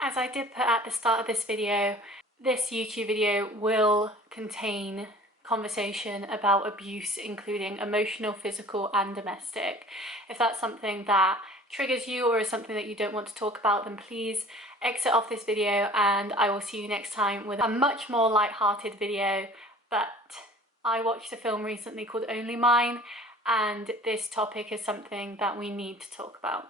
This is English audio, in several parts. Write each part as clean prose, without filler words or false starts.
As I did put at the start of this video, this YouTube video will contain conversation about abuse, including emotional, physical and domestic. If that's something that triggers you or is something that you don't want to talk about, then please exit off this video and I will see you next time with a much more light-hearted video. But I watched a film recently called Only Mine, and this topic is something that we need to talk about.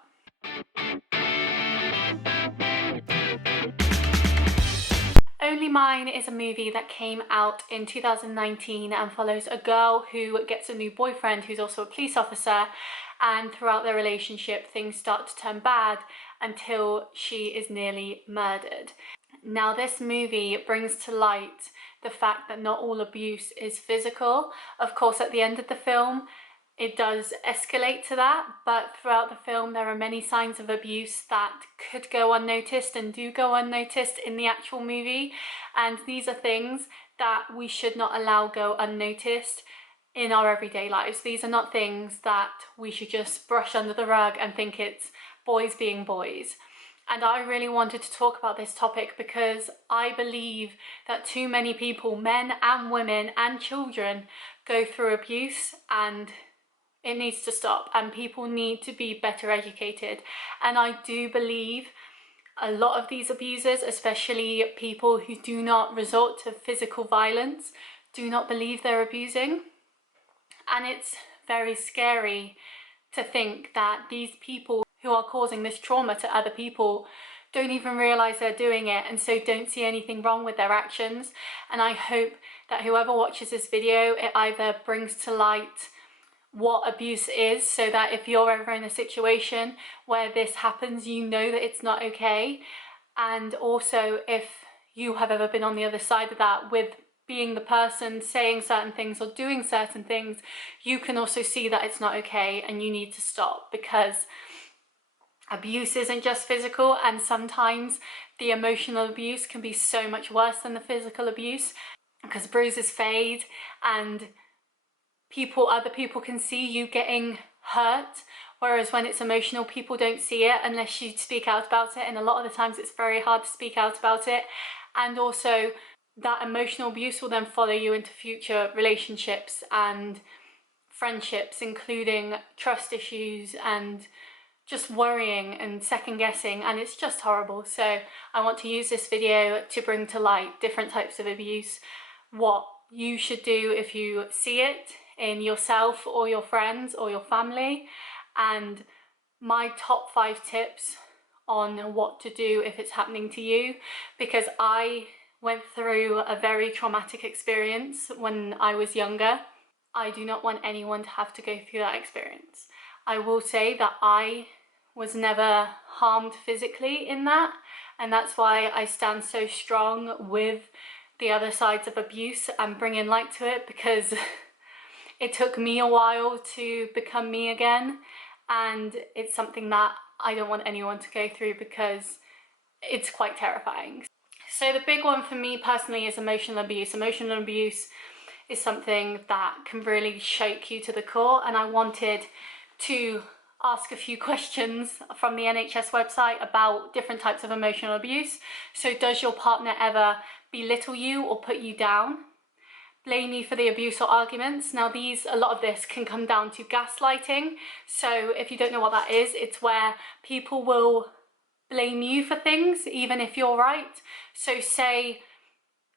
Only Mine is a movie that came out in 2019 and follows a girl who gets a new boyfriend who's also a police officer, and throughout their relationship things start to turn bad until she is nearly murdered. Now this movie brings to light the fact that not all abuse is physical. Of course, at the end of the film it does escalate to that, but throughout the film there are many signs of abuse that could go unnoticed and do go unnoticed in the actual movie, and these are things that we should not allow go unnoticed in our everyday lives. These are not things that we should just brush under the rug and think it's boys being boys. And I really wanted to talk about this topic because I believe that too many people, men and women and children, go through abuse, and it needs to stop, and people need to be better educated. And I do believe a lot of these abusers, especially people who do not resort to physical violence, do not believe they're abusing. And it's very scary to think that these people who are causing this trauma to other people don't even realise they're doing it, and so don't see anything wrong with their actions. And I hope that whoever watches this video, it either brings to light what abuse is, so that if you're ever in a situation where this happens, you know that it's not okay. And also, if you have ever been on the other side of that, with being the person saying certain things or doing certain things, you can also see that it's not okay and you need to stop, because abuse isn't just physical, and sometimes the emotional abuse can be so much worse than the physical abuse, because bruises fade and other people can see you getting hurt, whereas when it's emotional, people don't see it unless you speak out about it, and a lot of the times it's very hard to speak out about it. And also that emotional abuse will then follow you into future relationships and friendships, including trust issues and just worrying and second guessing, and it's just horrible. So I want to use this video to bring to light different types of abuse, what you should do if you see it in yourself or your friends or your family, and my top 5 tips on what to do if it's happening to you, because I went through a very traumatic experience when I was younger. I do not want anyone to have to go through that experience. I will say that I was never harmed physically in that, and that's why I stand so strong with the other sides of abuse and bringing light to it, because it took me a while to become me again, and it's something that I don't want anyone to go through because it's quite terrifying. So the big one for me personally is emotional abuse. Emotional abuse is something that can really shake you to the core, and I wanted to ask a few questions from the NHS website about different types of emotional abuse. So does your partner ever belittle you or put you down? Blame you for the abuse or arguments. Now a lot of this can come down to gaslighting. So if you don't know what that is, it's where people will blame you for things even if you're right. So say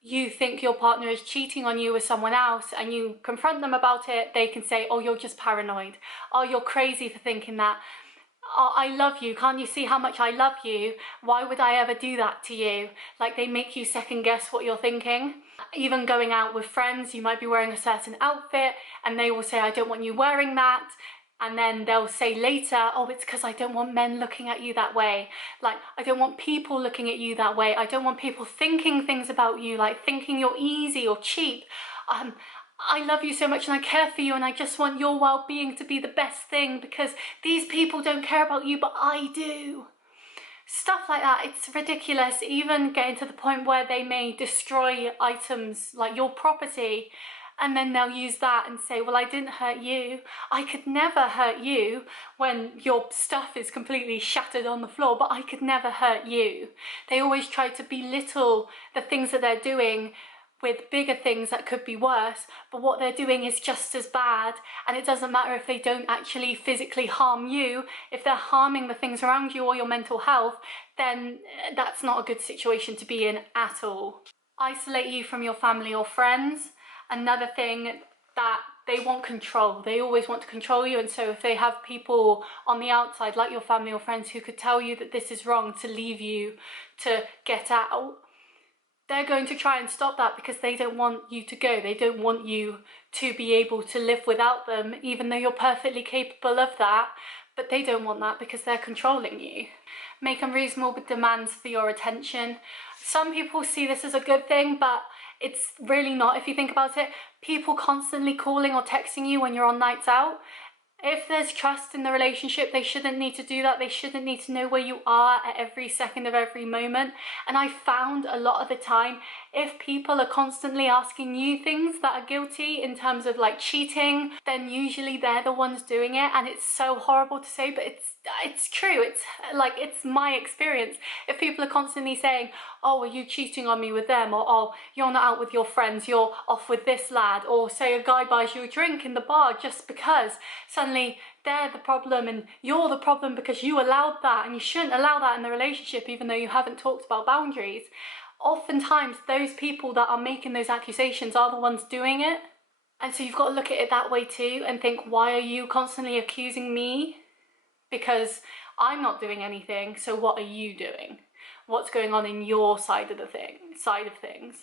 you think your partner is cheating on you with someone else and you confront them about it, they can say, oh, you're just paranoid. Oh, you're crazy for thinking that. Oh, I love you. Can't you see how much I love you? Why would I ever do that to you? Like, they make you second guess what you're thinking. Even going out with friends, you might be wearing a certain outfit and they will say, I don't want you wearing that. And then they'll say later, oh, it's because I don't want men looking at you that way. Like, I don't want people looking at you that way. I don't want people thinking things about you, like thinking you're easy or cheap. I love you so much and I care for you and I just want your well-being to be the best thing because these people don't care about you, but I do. Stuff like that, it's ridiculous. Even getting to the point where they may destroy items like your property And then they'll use that and say, well, I didn't hurt you. I could never hurt you, when your stuff is completely shattered on the floor, but I could never hurt you. They always try to belittle the things that they're doing with bigger things that could be worse, but what they're doing is just as bad, and it doesn't matter if they don't actually physically harm you. If they're harming the things around you or your mental health, then that's not a good situation to be in at all. Isolate you from your family or friends. Another thing, that they want control. They always want to control you, and so if they have people on the outside, like your family or friends, who could tell you that this is wrong, to leave you, to get out, they're going to try and stop that, because they don't want you to go. They don't want you to be able to live without them, even though you're perfectly capable of that. But they don't want that because they're controlling you. Make unreasonable demands for your attention. Some people see this as a good thing, but it's really not. If you think about it, people constantly calling or texting you when you're on nights out, if there's trust in the relationship, they shouldn't need to do that. They shouldn't need to know where you are at every second of every moment. And I found a lot of the time, if people are constantly asking you things that are guilty in terms of like cheating, then usually they're the ones doing it. And it's so horrible to say, but it's true. It's like, it's my experience. If people are constantly saying, oh, are you cheating on me with them? Or, oh, you're not out with your friends, you're off with this lad. Or say a guy buys you a drink in the bar just because, suddenly they're the problem and you're the problem because you allowed that, and you shouldn't allow that in the relationship, even though you haven't talked about boundaries. Oftentimes those people that are making those accusations are the ones doing it. And so you've got to look at it that way too, and think, why are you constantly accusing me? Because I'm not doing anything, so what are you doing? What's going on in your side of things?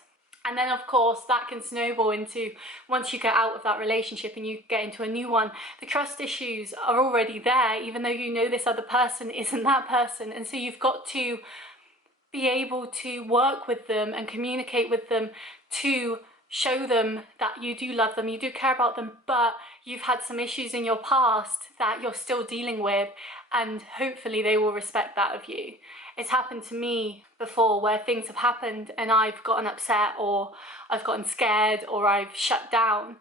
And then of course that can snowball into, once you get out of that relationship and you get into a new one, the trust issues are already there, even though you know this other person isn't that person. And so you've got to be able to work with them and communicate with them to show them that you do love them, you do care about them, but you've had some issues in your past that you're still dealing with, and hopefully they will respect that of you. It's happened to me before where things have happened and I've gotten upset, or I've gotten scared, or I've shut down,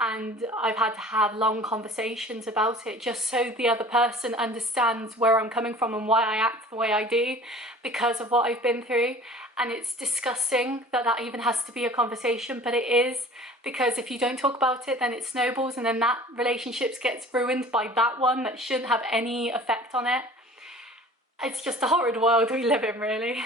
and I've had to have long conversations about it just so the other person understands where I'm coming from and why I act the way I do because of what I've been through. And it's disgusting that that even has to be a conversation, but it is, because if you don't talk about it, then it snowballs, and then that relationship gets ruined by that one that shouldn't have any effect on it. It's just a horrid world we live in, really.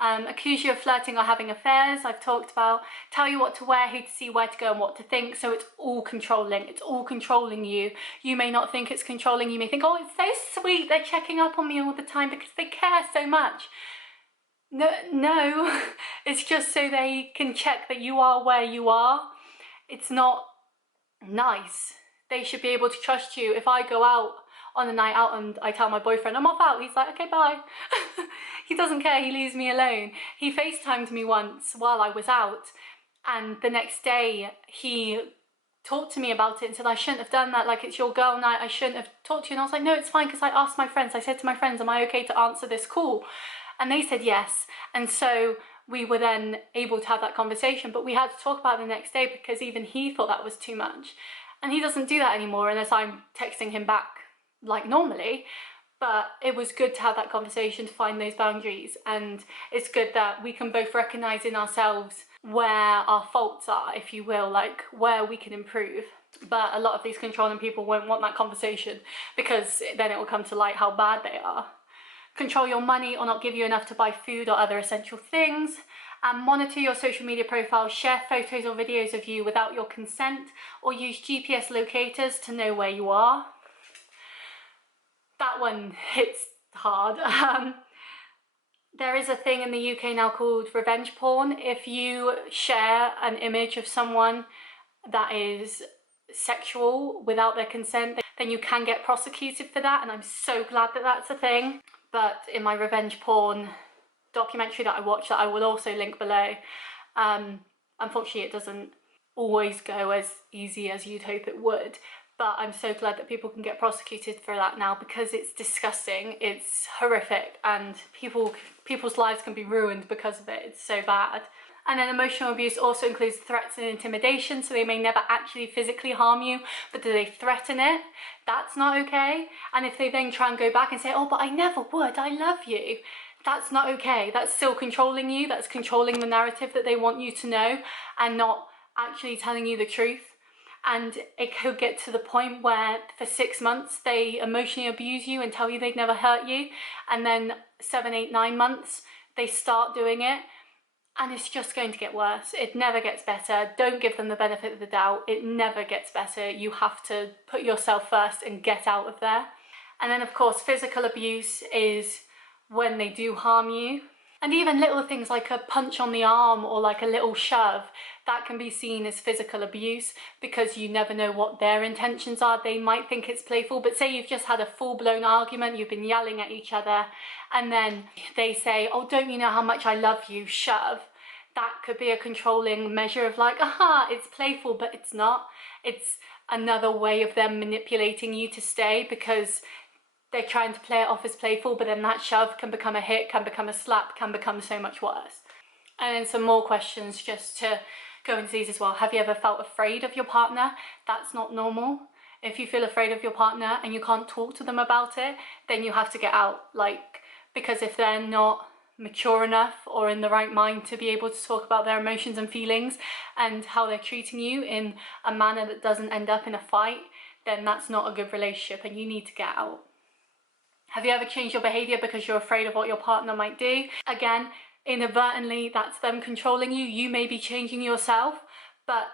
Accuse you of flirting or having affairs, I've talked about. Tell you what to wear, who to see, where to go and what to think. So it's all controlling. It's all controlling you. You may not think it's controlling. You may think, oh, it's so sweet. They're checking up on me all the time because they care so much. No, it's just so they can check that you are where you are. It's not nice. They should be able to trust you. If I go out on a night out and I tell my boyfriend I'm off out, he's like, okay, bye. He doesn't care, he leaves me alone. He FaceTimed me once while I was out, and the next day he talked to me about it and said I shouldn't have done that, like, it's your girl night, I shouldn't have talked to you. And I was like, no, it's fine, because I asked my friends, I said to my friends, am I okay to answer this call? And they said yes. And so we were then able to have that conversation, but we had to talk about it the next day because even he thought that was too much. And he doesn't do that anymore unless I'm texting him back like normally. But it was good to have that conversation, to find those boundaries. And it's good that we can both recognise in ourselves where our faults are, if you will, like where we can improve. But a lot of these controlling people won't want that conversation, because then it will come to light how bad they are. Control your money or not give you enough to buy food or other essential things. And monitor your social media profile, share photos or videos of you without your consent, or use GPS locators to know where you are. That one hits hard. There is a thing in the UK now called revenge porn. If you share an image of someone that is sexual without their consent, then you can get prosecuted for that, and I'm so glad that that's a thing. But in my revenge porn documentary that I watched, that I will also link below, unfortunately it doesn't always go as easy as you'd hope it would. But I'm so glad that people can get prosecuted for that now, because it's disgusting, it's horrific, and people's lives can be ruined because of it. It's so bad. And then emotional abuse also includes threats and intimidation, so they may never actually physically harm you, but do they threaten it? That's not okay. And if they then try and go back and say, oh, but I never would, I love you, that's not okay. That's still controlling you. That's controlling the narrative that they want you to know and not actually telling you the truth. And it could get to the point where for 6 months they emotionally abuse you and tell you they'd never hurt you, and then 7, 8, 9 months they start doing it, and it's just going to get worse. It never gets better. Don't give them the benefit of the doubt. It never gets better. You have to put yourself first and get out of there. And then of course physical abuse is when they do harm you. And even little things like a punch on the arm or like a little shove, that can be seen as physical abuse because you never know what their intentions are. They might think it's playful, but say you've just had a full-blown argument, you've been yelling at each other, and then they say, oh, don't you know how much I love you, shove. That could be a controlling measure of like, aha, it's playful, but it's not. It's another way of them manipulating you to stay because they're trying to play it off as playful, but then that shove can become a hit, can become a slap, can become so much worse. And then some more questions just to go into these as well. Have you ever felt afraid of your partner? That's not normal. If you feel afraid of your partner and you can't talk to them about it, then you have to get out. Because if they're not mature enough or in the right mind to be able to talk about their emotions and feelings and how they're treating you in a manner that doesn't end up in a fight, then that's not a good relationship and you need to get out. Have you ever changed your behaviour because you're afraid of what your partner might do? Again, inadvertently, that's them controlling you. You may be changing yourself, but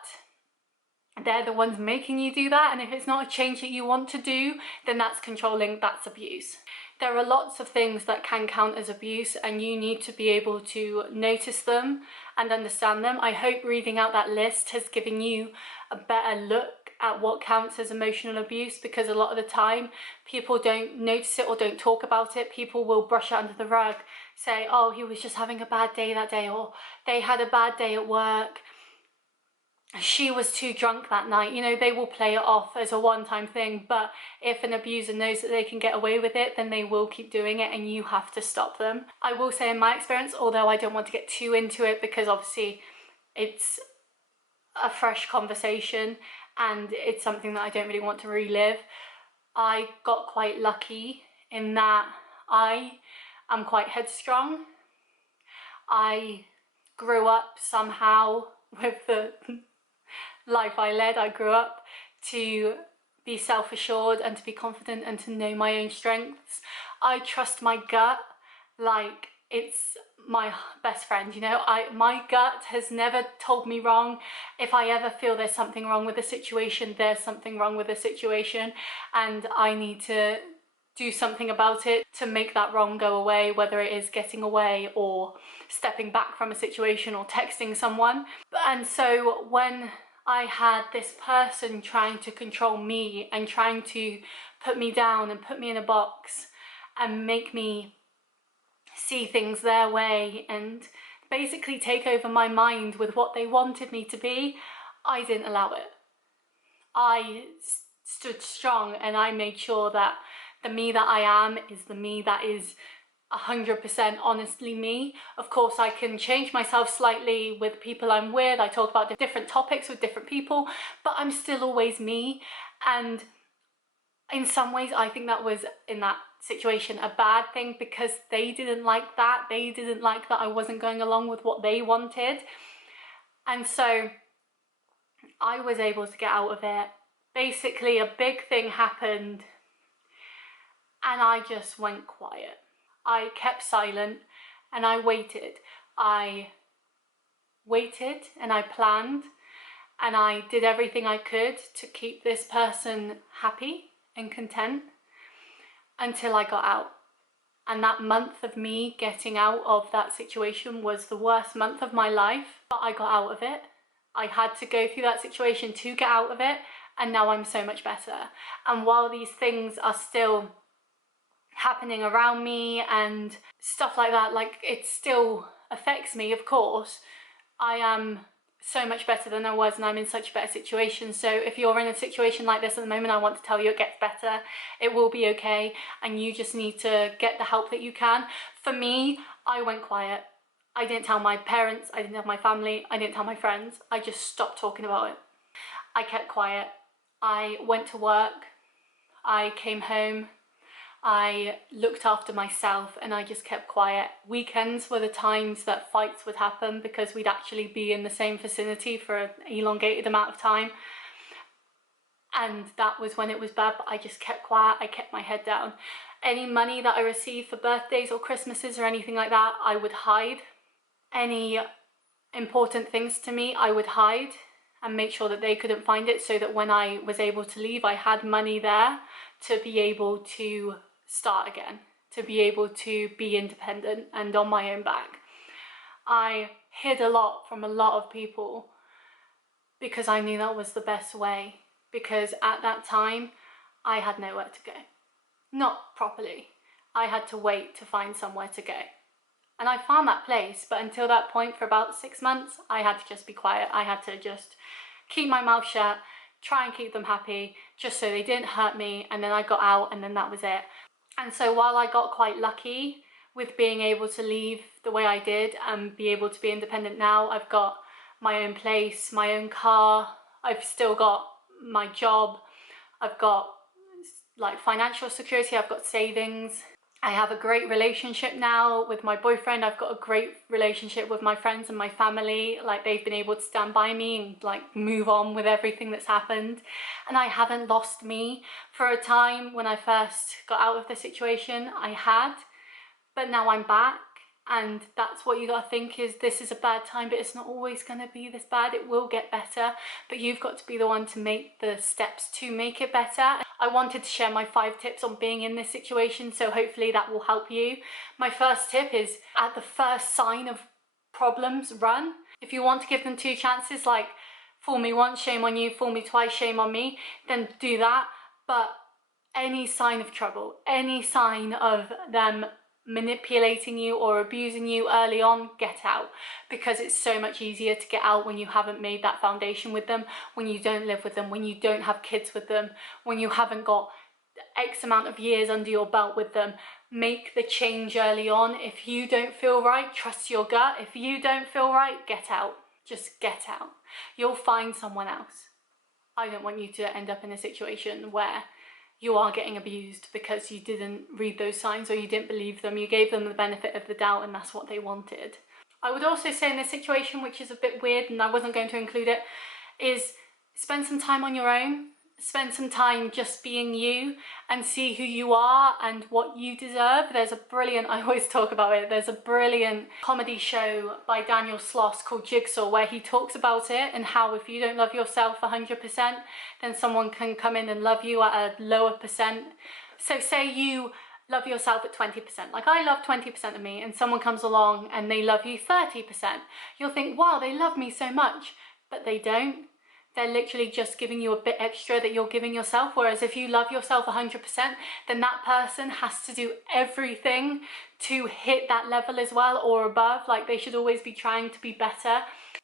they're the ones making you do that. And if it's not a change that you want to do, then that's controlling, that's abuse. There are lots of things that can count as abuse and you need to be able to notice them and understand them. I hope reading out that list has given you a better look at what counts as emotional abuse, because a lot of the time people don't notice it or don't talk about it. People will brush it under the rug, say, oh, he was just having a bad day that day, or they had a bad day at work, she was too drunk that night. You know, they will play it off as a one-time thing, but if an abuser knows that they can get away with it, then they will keep doing it and you have to stop them. I will say in my experience, although I don't want to get too into it because obviously it's a fresh conversation and it's something that I don't really want to relive, I got quite lucky in that I am quite headstrong. I grew up somehow with the life I led. I grew up to be self-assured and to be confident and to know my own strengths. I trust my gut like it's my best friend, you know. My gut has never told me wrong. If I ever feel there's something wrong with a situation, there's something wrong with a situation and I need to do something about it to make that wrong go away, whether it is getting away or stepping back from a situation or texting someone. And so when I had this person trying to control me and trying to put me down and put me in a box and make me see things their way and basically take over my mind with what they wanted me to be, I didn't allow it. I stood strong and I made sure that the me that I am is the me that is 100% honestly me. Of course, I can change myself slightly with people I'm with. I talk about different topics with different people, but I'm still always me. And in some ways, I think that was, in that situation, a bad thing because they didn't like that. They didn't like that I wasn't going along with what they wanted. And so I was able to get out of it. Basically, a big thing happened and I just went quiet. I kept silent and I waited. I waited and I planned and I did everything I could to keep this person happy and content until I got out. And that month of me getting out of that situation was the worst month of my life, but I got out of it. I had to go through that situation to get out of it, and now I'm so much better. And while these things are still happening around me and stuff like that, like it still affects me, of course, I am so much better than I was and I'm in such a better situation. So if you're in a situation like this at the moment, I want to tell you it gets better. It will be okay and you just need to get the help that you can. For me, I went quiet. I didn't tell my parents, I didn't tell my family, I didn't tell my friends. I just stopped talking about it. I kept quiet. I went to work, I came home, I looked after myself, and I just kept quiet. Weekends were the times that fights would happen because we'd actually be in the same vicinity for an elongated amount of time. And that was when it was bad, but I just kept quiet, I kept my head down. Any money that I received for birthdays or Christmases or anything like that, I would hide. Any important things to me, I would hide and make sure that they couldn't find it, so that when I was able to leave, I had money there to be able to start again, to be able to be independent and on my own back. I hid a lot from a lot of people because I knew that was the best way, because at that time I had nowhere to go. Not properly. I had to wait to find somewhere to go. And I found that place, but until that point, for about 6 months, I had to just be quiet. I had to just keep my mouth shut, try and keep them happy, just so they didn't hurt me, and then I got out, and then that was it. And so while I got quite lucky with being able to leave the way I did and be able to be independent now, I've got my own place, my own car, I've still got my job, I've got like financial security, I've got savings. I have a great relationship now with my boyfriend. I've got a great relationship with my friends and my family. Like, they've been able to stand by me and like move on with everything that's happened. And I haven't lost me. For a time when I first got out of the situation, I had, but now I'm back. And that's what you gotta think, is this is a bad time, but it's not always gonna be this bad. It will get better, but you've got to be the one to make the steps to make it better. I wanted to share my 5 tips on being in this situation, so hopefully that will help you. My first tip is, at the first sign of problems, run. If you want to give them 2 chances, like fool me once, shame on you, fool me twice, shame on me, then do that. But any sign of trouble, any sign of them manipulating you or abusing you early on, get out, because it's so much easier to get out when you haven't made that foundation with them, when you don't live with them, when you don't have kids with them, when you haven't got X amount of years under your belt with them. Make the change early on. If you don't feel right, trust your gut. If you don't feel right, get out. Just get out. You'll find someone else. I don't want you to end up in a situation where you are getting abused because you didn't read those signs or you didn't believe them. You gave them the benefit of the doubt, and that's what they wanted. I would also say in this situation, which is a bit weird and I wasn't going to include it, is spend some time on your own. Spend some time just being you and see who you are and what you deserve. There's a brilliant, I always talk about it, there's a brilliant comedy show by Daniel Sloss called Jigsaw, where he talks about it and how if you don't love yourself 100%, then someone can come in and love you at a lower percent. So say you love yourself at 20%, like I love 20% of me, and someone comes along and they love you 30%. You'll think, wow, they love me so much, but they don't. They're literally just giving you a bit extra that you're giving yourself. Whereas if you love yourself 100%, then that person has to do everything to hit that level as well or above. Like, they should always be trying to be better.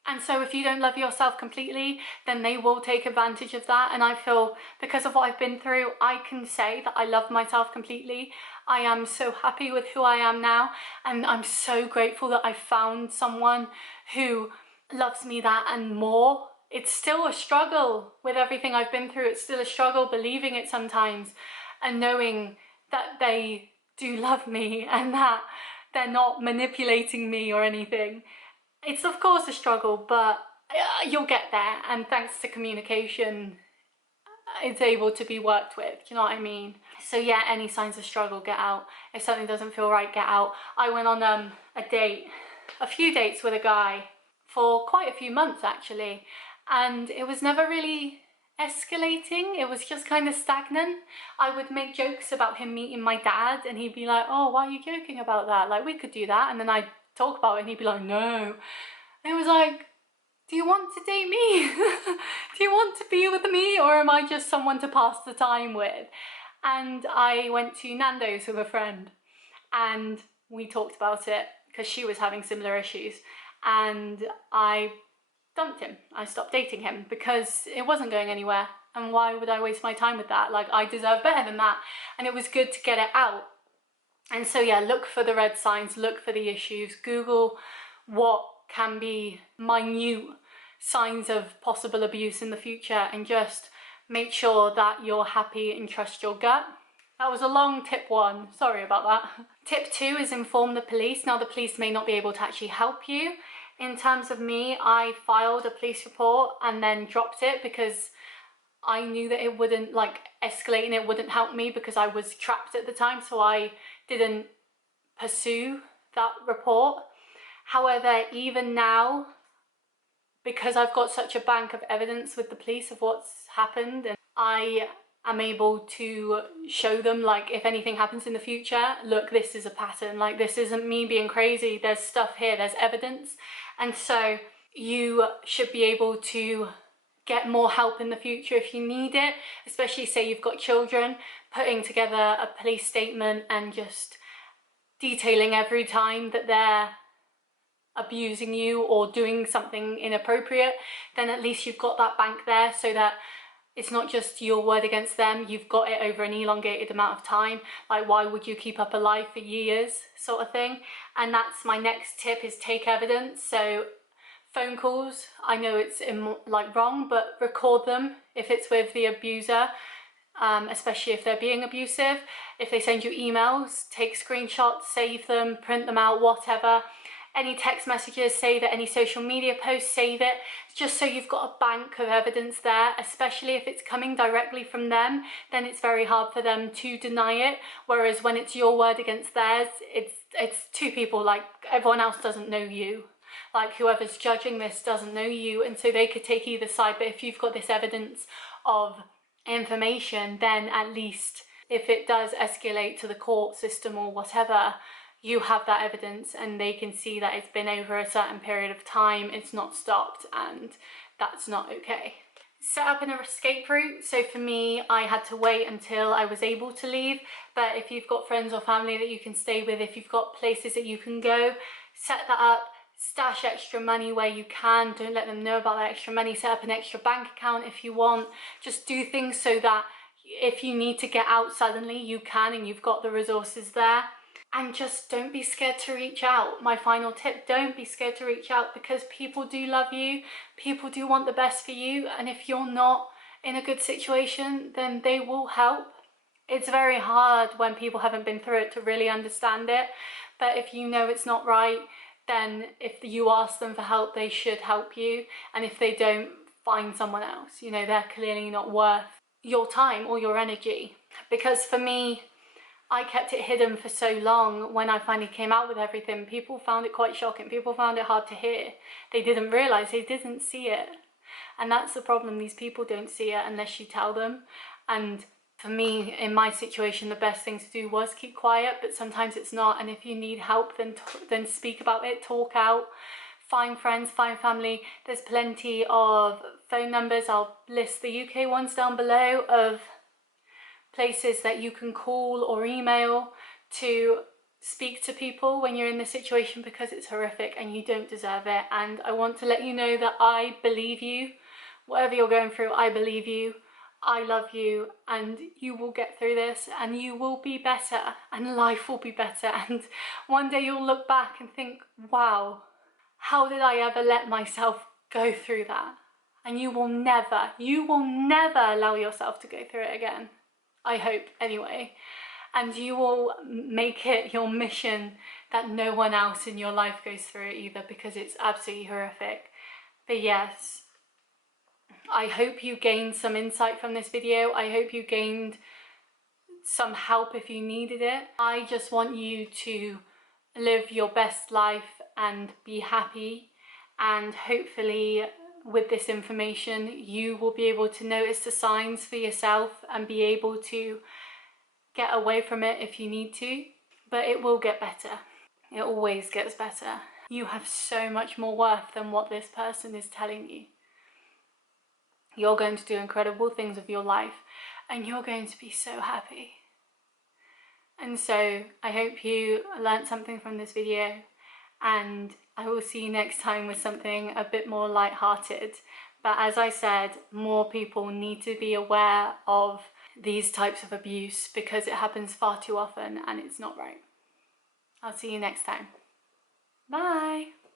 And so if you don't love yourself completely, then they will take advantage of that. And I feel, because of what I've been through, I can say that I love myself completely. I am so happy with who I am now. And I'm so grateful that I found someone who loves me that and more. It's still a struggle with everything I've been through. It's still a struggle believing it sometimes and knowing that they do love me and that they're not manipulating me or anything. It's of course a struggle, but you'll get there, and thanks to communication, it's able to be worked with. Do you know what I mean? So yeah, any signs of struggle, get out. If something doesn't feel right, get out. I went on a few dates with a guy for quite a few months actually, and it was never really escalating. It was just kind of stagnant. I would make jokes about him meeting my dad, and he'd be like, oh, why are you joking about that? Like, we could do that. And then I'd talk about it and he'd be like, no. And it was like, do you want to date me? Do you want to be with me, or am I just someone to pass the time with? And I went to Nando's with a friend and we talked about it because she was having similar issues, and I dumped him. I stopped dating him because it wasn't going anywhere, and why would I waste my time with that? Like, I deserve better than that, and it was good to get it out. And so yeah, look for the red signs, look for the issues, Google what can be minute signs of possible abuse in the future, and just make sure that you're happy and trust your gut. That was a long tip 1, sorry about that. Tip 2 is inform the police. Now, the police may not be able to actually help you. In terms of me, I filed a police report and then dropped it because I knew that it wouldn't, like, escalate and it wouldn't help me because I was trapped at the time, so I didn't pursue that report. However, even now, because I've got such a bank of evidence with the police of what's happened, and I am able to show them, like, if anything happens in the future, look, this is a pattern, like, this isn't me being crazy, there's stuff here, there's evidence. And so you should be able to get more help in the future if you need it, especially say you've got children. Putting together a police statement and just detailing every time that they're abusing you or doing something inappropriate, then at least you've got that bank there, so that it's not just your word against them, you've got it over an elongated amount of time. Like, why would you keep up a lie for years, sort of thing. And that's my next tip, is take evidence. So phone calls, I know it's like wrong, but record them if it's with the abuser, especially if they're being abusive. If they send you emails, take screenshots, save them, print them out, whatever. Any text messages, save it. Any social media posts, save it. Just so you've got a bank of evidence there, especially if it's coming directly from them, then it's very hard for them to deny it. Whereas when it's your word against theirs, it's two people, like, everyone else doesn't know you. Like, whoever's judging this doesn't know you, and so they could take either side. But if you've got this evidence of information, then at least if it does escalate to the court system or whatever, you have that evidence and they can see that it's been over a certain period of time, it's not stopped, and that's not okay. Set up an escape route. So for me, I had to wait until I was able to leave, but if you've got friends or family that you can stay with, if you've got places that you can go, set that up. Stash extra money where you can, don't let them know about that extra money. Set up an extra bank account if you want. Just do things so that if you need to get out suddenly, you can, and you've got the resources there. And just don't be scared to reach out. My final tip, don't be scared to reach out, because people do love you, people do want the best for you, and if you're not in a good situation, then they will help. It's very hard when people haven't been through it to really understand it, but if you know it's not right, then if you ask them for help, they should help you. And if they don't, find someone else. You know, they're clearly not worth your time or your energy. Because for me, I kept it hidden for so long. When I finally came out with everything, people found it quite shocking. People found it hard to hear. They didn't realise, they didn't see it. And that's the problem, these people don't see it unless you tell them. And for me, in my situation, the best thing to do was keep quiet, but sometimes it's not. And if you need help, then speak about it, talk out, find friends, find family. There's plenty of phone numbers. I'll list the UK ones down below, of places that you can call or email to speak to people when you're in this situation, because it's horrific and you don't deserve it. And I want to let you know that I believe you. Whatever you're going through, I believe you. I love you, and you will get through this, and you will be better, and life will be better. And one day you'll look back and think, wow, how did I ever let myself go through that? And you will never allow yourself to go through it again. I hope, anyway. And you will make it your mission that no one else in your life goes through it either, because it's absolutely horrific. But yes, I hope you gained some insight from this video. I hope you gained some help if you needed it. I just want you to live your best life and be happy, and hopefully with this information you will be able to notice the signs for yourself and be able to get away from it if you need to. But it will get better. It always gets better. You have so much more worth than what this person is telling you. You're going to do incredible things with your life, and you're going to be so happy. And so I hope you learned something from this video, and I will see you next time with something a bit more light-hearted. But as I said, more people need to be aware of these types of abuse, because it happens far too often and it's not right. I'll see you next time. Bye!